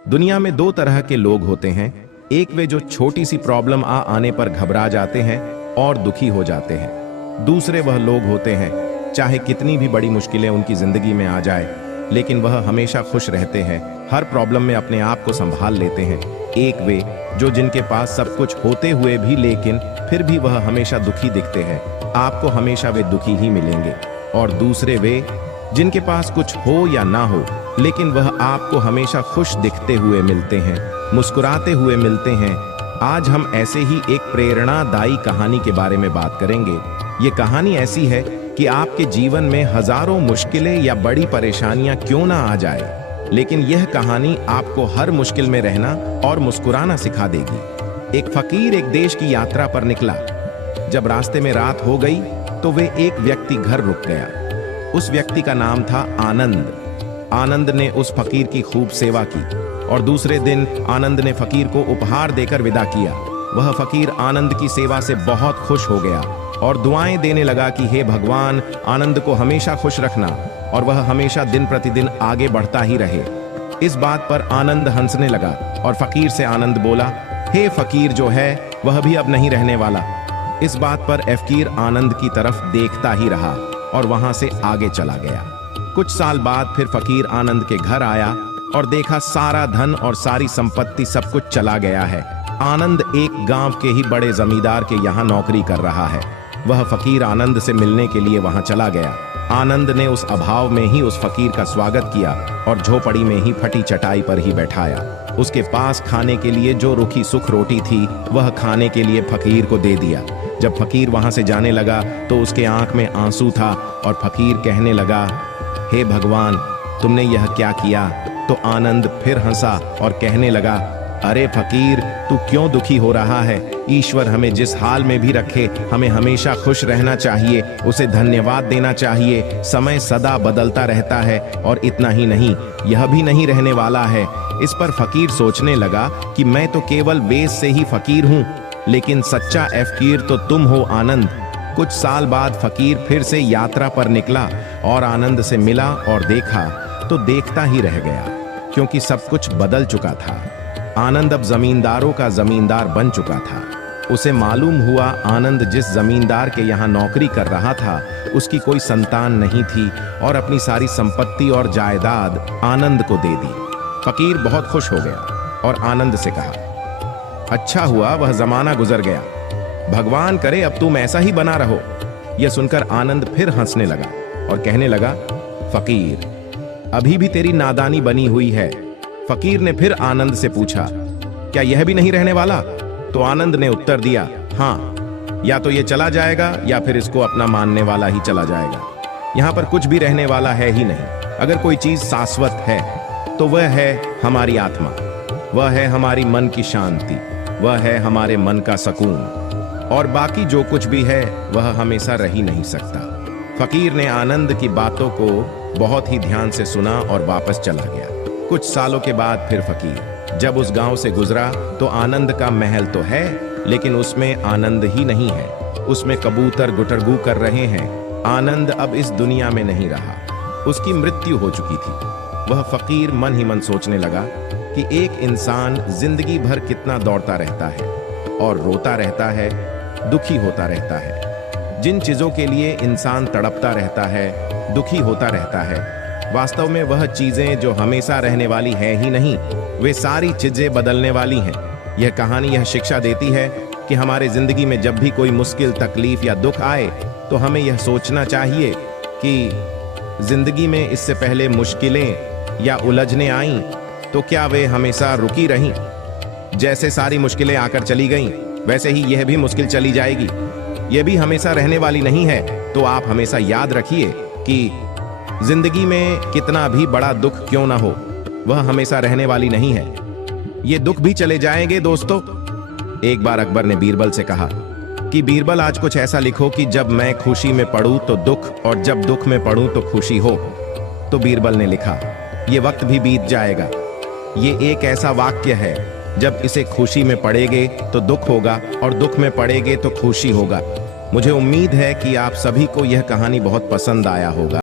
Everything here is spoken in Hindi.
दुनिया में दो तरह के लोग होते हैं। एक वे जो छोटी सी प्रॉब्लम आने पर घबरा जाते हैं और दुखी हो जाते हैं। दूसरे वह लोग होते हैं चाहे कितनी भी बड़ी मुश्किलें उनकी जिंदगी में आ जाए, लेकिन वह हमेशा खुश रहते हैं, हर प्रॉब्लम में अपने आप को संभाल लेते हैं। एक वे जो जिनके पास सब कुछ होते हुए भी लेकिन फिर भी वह हमेशा दुखी दिखते हैं, आपको हमेशा वे दुखी ही मिलेंगे। और दूसरे वे जिनके पास कुछ हो या ना हो, लेकिन वह आपको हमेशा खुश दिखते हुए मिलते हैं, मुस्कुराते हुए मिलते हैं। आज हम ऐसे ही एक प्रेरणादायी कहानी के बारे में बात करेंगे। ये कहानी ऐसी है कि आपके जीवन में हजारों मुश्किलें या बड़ी परेशानियां क्यों ना आ जाए, लेकिन यह कहानी आपको हर मुश्किल में रहना और मुस्कुराना सिखा देगी। एक फकीर एक देश की यात्रा पर निकला। जब रास्ते में रात हो गई तो वे एक व्यक्ति घर रुक गया। उस व्यक्ति का नाम था आनंद। आनंद ने उस फकीर की खूब सेवा की और दूसरे दिन आनंद ने फकीर को उपहार देकर विदा किया। वह फकीर आनंद की सेवा से बहुत खुश हो गया और दुआएं देने लगा कि हे भगवान, आनंद को हमेशा खुश रखना और वह हमेशा दिन प्रतिदिन आगे बढ़ता ही रहे। इस बात पर आनंद हंसने लगा और फकीर से आनंद बोला, हे फकीर जो है वह भी अब नहीं रहने वाला। इस बात पर फकीर आनंद की तरफ देखता ही रहा और वहां से आगे चला गया। कुछ साल बाद फिर फकीर आनंद के घर आया और देखा सारा धन और सारी संपत्ति सब कुछ चला गया है। आनंद एक गांव के ही बड़े जमींदार के यहाँ नौकरी कर रहा है। वह फकीर आनंद से मिलने के लिए वहां चला गया। आनंद ने उस अभाव में ही उस फकीर का स्वागत किया और झोपड़ी में ही फटी चटाई पर ही बैठाया। उसके पास खाने के लिए जो रूखी सुख रोटी थी वह खाने के लिए फकीर को दे दिया। जब फकीर वहां से जाने लगा तो उसके आंख में आंसू था और फकीर कहने लगा, हे भगवान, तुमने यह क्या किया? तो आनंद फिर हंसा और कहने लगा, अरे फकीर, तू क्यों दुखी हो रहा है? ईश्वर हमें जिस हाल में भी रखे, हमें हमेशा खुश रहना चाहिए, उसे धन्यवाद देना चाहिए। समय सदा बदलता रहता है और इतना ही नहीं, यह भी नहीं रहने वाला है। इस पर फकीर सोचने लगा कि मैं तो केवल वेश से ही फकीर हूँ, लेकिन सच्चा फकीर तो तुम हो आनंद। कुछ साल बाद फकीर फिर से यात्रा पर निकला और आनंद से मिला और देखा तो देखता ही रह गया, क्योंकि सब कुछ बदल चुका था। आनंद अब जमींदारों का जमींदार बन चुका था। उसे मालूम हुआ आनंद जिस जमींदार के यहाँ नौकरी कर रहा था उसकी कोई संतान नहीं थी और अपनी सारी संपत्ति और जायदाद आनंद को दे दी। फकीर बहुत खुश हो गया और आनंद से कहा, अच्छा हुआ वह जमाना गुजर गया, भगवान करे अब तुम ऐसा ही बना रहो। यह सुनकर आनंद फिर हंसने लगा और कहने लगा, फकीर, अभी भी तेरी नादानी बनी हुई है। फकीर ने फिर आनंद से पूछा, क्या यह भी नहीं रहने वाला? तो आनंद ने उत्तर दिया, हाँ, या तो ये चला जाएगा या फिर इसको अपना मानने वाला ही चला जाएगा। यहाँ पर कुछ भी रहने वाला है ही नहीं। अगर कोई चीज शाश्वत है तो वह है हमारी आत्मा, वह है हमारी मन की शांति, वह है हमारे मन का सुकून, और बाकी जो कुछ भी है वह हमेशा रह ही नहीं सकता। फकीर ने आनंद की बातों को बहुत ही ध्यान से सुना और वापस चला गया। कुछ सालों के बाद फिर फकीर जब उस गांव से गुजरा तो आनंद का महल तो है, लेकिन उसमें आनंद ही नहीं है। उसमें कबूतर गुटरगू कर रहे हैं। आनंद अब इस दुनिया में नहीं रहा, उसकी मृत्यु हो चुकी थी। वह फकीर मन ही मन सोचने लगा कि एक इंसान जिंदगी भर कितना दौड़ता रहता है और रोता रहता है, दुखी होता रहता है। जिन चीजों के लिए इंसान तड़पता रहता है, दुखी होता रहता है, वास्तव में वह चीजें जो हमेशा रहने वाली हैं ही नहीं, वे सारी चीजें बदलने वाली हैं। यह कहानी यह शिक्षा देती है कि हमारे जिंदगी में जब भी कोई मुश्किल, तकलीफ या दुख आए तो हमें यह सोचना चाहिए कि जिंदगी में इससे पहले मुश्किलें या उलझने आईं तो क्या वे हमेशा रुकी रहीं? जैसे सारी मुश्किलें आकर चली गईं, वैसे ही यह भी मुश्किल चली जाएगी। यह भी हमेशा रहने वाली नहीं है। तो आप हमेशा याद रखिए कि जिंदगी में कितना भी बड़ा दुख क्यों ना हो, वह हमेशा रहने वाली नहीं है। ये दुख भी चले जाएंगे दोस्तों। एक बार अकबर ने बीरबल से कहा कि बीरबल, आज कुछ ऐसा लिखो कि जब मैं खुशी में पढ़ूं तो दुख और जब दुख में पढ़ूं तो खुशी हो। तो बीरबल ने लिखा, ये वक्त भी बीत जाएगा। ये एक ऐसा वाक्य है, जब इसे खुशी में पढ़ेगे तो दुख होगा और दुख में पढ़ेगे तो खुशी होगा। मुझे उम्मीद है कि आप सभी को यह कहानी बहुत पसंद आया होगा।